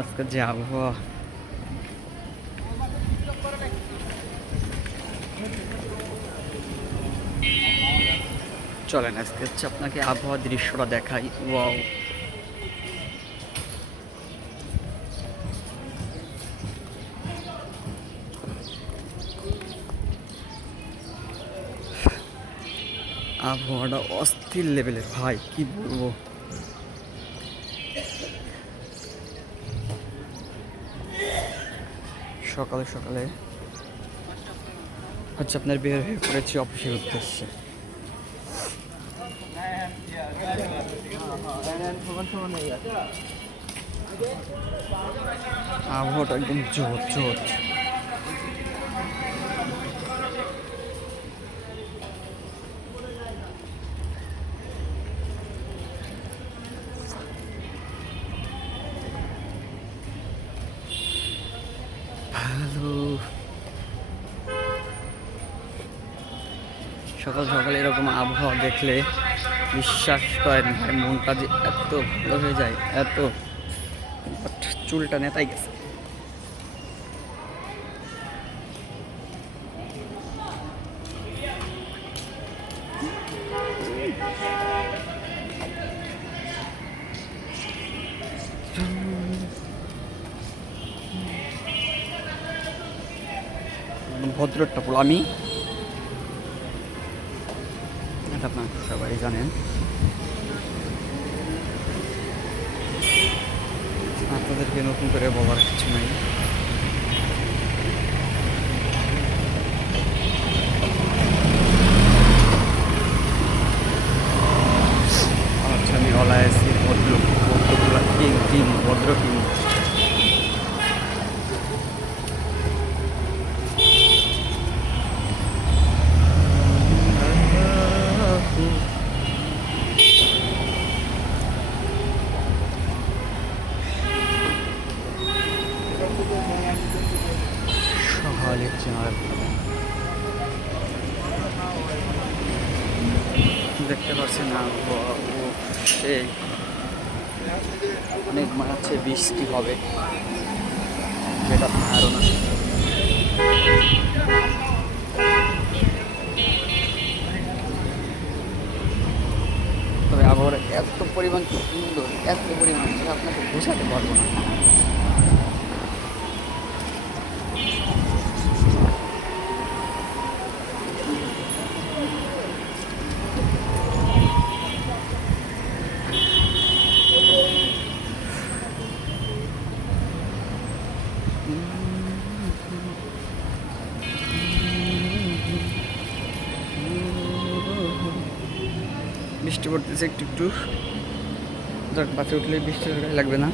আজকে যে আবহাওয়া, চলেন আজকে হচ্ছে আপনাকে আবহাওয়া দৃশ্যটা দেখাই। ওয়াও, আবহাওয়াটা অস্থির লেভেলের ভাই, কি বলবো। সকালে সকালে হচ্ছে আপনার বের হয়ে পড়েছি অফিসের উদ্দেশ্যে। আবহাওয়াটা একদম জোর জোর। ভালো, সকাল সকালে এরকম আবহাওয়া দেখলে বিশ্বাস করেন ভাই, মনটা যে এত ভালো হয়ে যায়, এত চুলটা নেতাই গেছে। ভদ্র একটা পোলা আমি, এটা আপনার সবাই জানেন। আপনাদেরকে নতুন করে বলার কিছু নাই। আচ্ছা, আমি অলায়াসি ভদ্রগুলা কিং ভদ্র কিং। সকালের চেনার দেখতে পাচ্ছেন না, সে অনেক মনে হচ্ছে বৃষ্টি হবে, যেটা ধারণা। তবে আবহাওয়ার এত পরিমাণ সুন্দর, এত পরিমাণ যে আপনাকে বোঝাতে পারবো না। বৃষ্টি পড়তেছে একটু একটু, যাক বাসে উঠলে বৃষ্টি লাগবে না।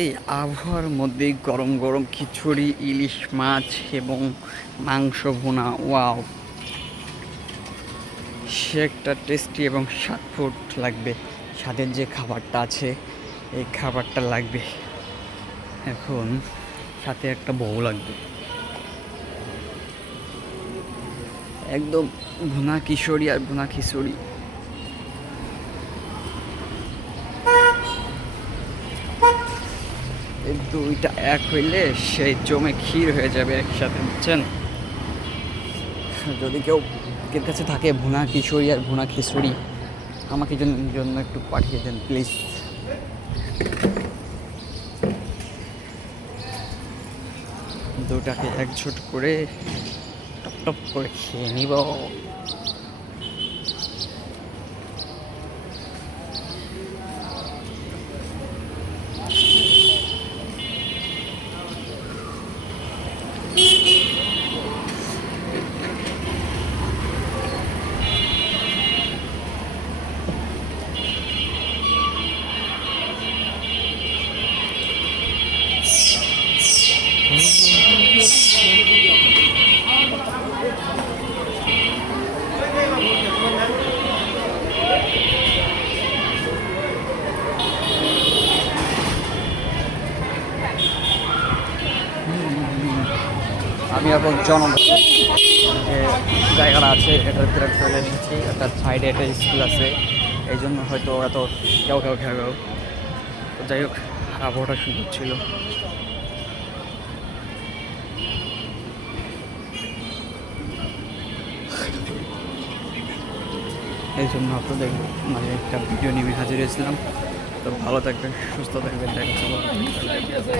এই আবহাওয়ার মধ্যে গরম গরম খিচুড়ি, ইলিশ মাছ এবং মাংস ভুনা, ওয়াও, সে একটা টেস্টি এবং স্বাদফুট লাগবে। স্বাদের যে খাবারটা আছে, এই খাবারটা লাগবে। এখন সাথে একটা বউ লাগবে, একদম ভুনা কিশোরী আর ভুনা খিচুড়ি। এই দুইটা এক হইলে সেই জমে ক্ষীর হয়ে যাবে একসাথে, বুঝছেন। যদি কেউ এর কাছে থাকে ভুনা কিশোরী আর ভুনা খিচুড়ি, আমাকে জন্য একটু পাঠিয়ে দেন প্লিজ। দুটাকে একজোট করে টপ টপ করে খেয়ে নিব। আমি এখন জনগণ যে জায়গাটা আছে এটার ভিতরে চলে এসেছি। একটা সাইডে একটা স্কুল আছে, এই জন্য হয়তো এত কেউ কেউ খেয়ে গেল। তো যাই হোক, আবহাওয়াটা সুন্দর ছিল। এই জন্য আপনাদের মানে একটা ভিডিও নিয়ে হাজির হয়েছিলাম। তো ভালো থাকবেন, সুস্থ থাকবেন, দেখা হচ্ছে।